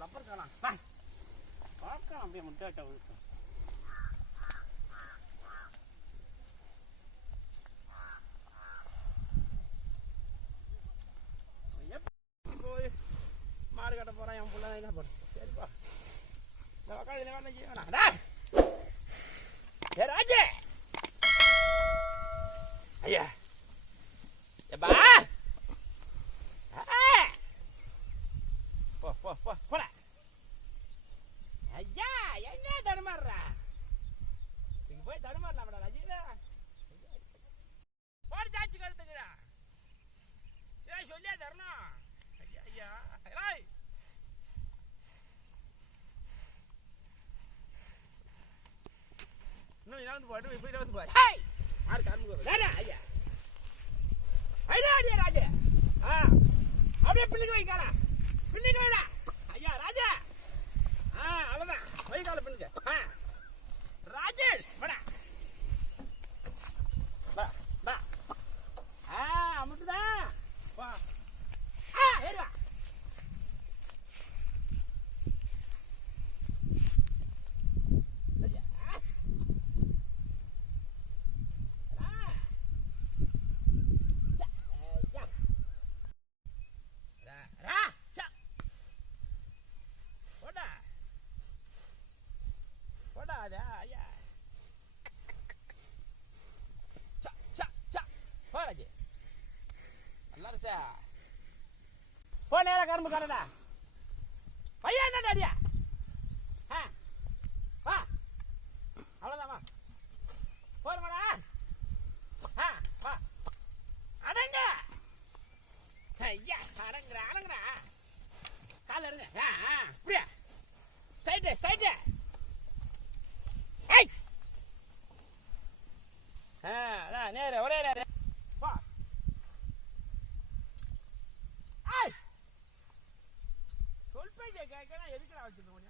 rubber காணாம் பார்க்கலாம் அப்படியே முட்டாட்ட போய் மாடு கட்ட போறான் என் பிள்ளை என்ன போடு சரிப்பா இந்த பக்கம் இதில் வேணா செய்யணா ஏ ராஜே ஐயா எப்பா போல ஐயா என்ன தடுமாறுறா இங்க போய் தடுமாறலாம் ராஜீவா போடு சாச்சு கருத்துக்கிறா ஏன் சொல்லியா தரணும் ஐயா ஐயா இன்னும் 20 போட்டு இப்போ 20 போய் மாடு காரணம் ஐயா ஐயா ஐயா ராஜே அப்படியே பின்னுக்கு வைக்காளா பின்னுக்கு வைடா ஐயா ராஜா அவ்வளோதான் வைக்கால பின்னுக்கு ராஜேஷ் வாடா வா வா மட்டும்தான் வா ஏறுவா நேரம் கரும்பு காரடா பையன் என்ன டாடியா வா அவ்வளோதான் வா போறமாடா வா அடங்க ஐயா அடங்குறா அடங்குறா கால இருங்க இப்படியா ஸ்ட்ரைட்டு ஸ்ட்ரைட்டு ஐய் அதான் நேரு ஒரே நேரு வா சொல்பேஜை கேட்கலாம் எதுக்குடா வச்சுருக்கோம்